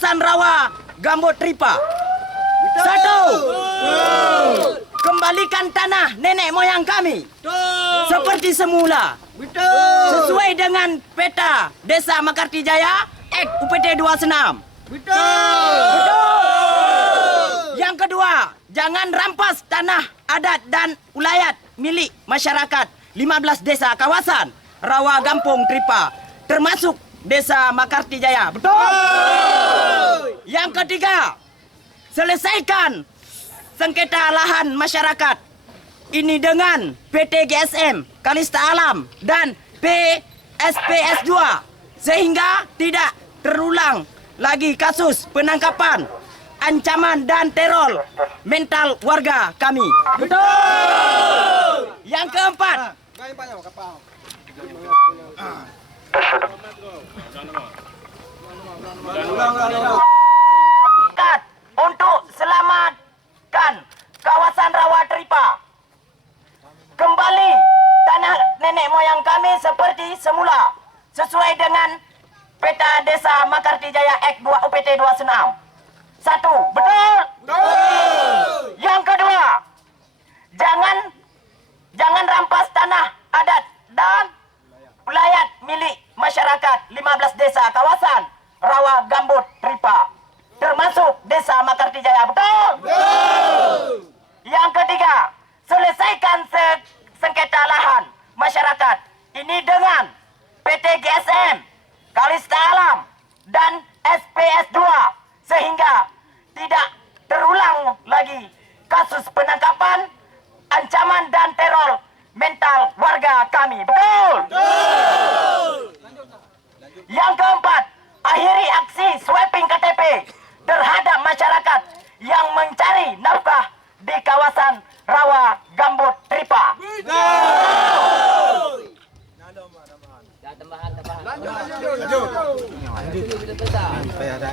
kawasan rawa Gambut Tripa. 1. Kembalikan tanah nenek moyang kami seperti semula. Sesuai dengan peta Desa Mekartijaya Act UPT 26. Yang kedua, jangan rampas tanah adat dan ulayat milik masyarakat 15 desa kawasan rawa Gampung Tripa, termasuk Desa Mekartijaya. Yang ketiga, selesaikan sengketa lahan masyarakat ini dengan PT GSM Kalista Alam dan PSPS 2 sehingga tidak terulang lagi kasus penangkapan, ancaman dan teror mental warga kami. Yang keempat, untuk selamatkan kawasan rawa Tripa, kembali tanah nenek moyang kami seperti semula sesuai dengan peta Desa Mekartijaya Act 2 UPT 26. 1. Betul? Yang kedua, jangan rampas tanah adat dan ulayat milik masyarakat 15 desa kawasan rawa Gambut Tripa, termasuk Desa Mekartijaya. Betul? Yang ketiga, selesaikan sengketa lahan masyarakat ini dengan PT GSM Kalista Alam dan SPS 2 sehingga tidak terulang lagi kasus penangkapan, ancaman dan teror mental warga kami. Betul? Yang keempat, akhiri aksi sweeping KTP terhadap masyarakat yang mencari nafkah di kawasan rawa Gambut Tripa. Tambahan.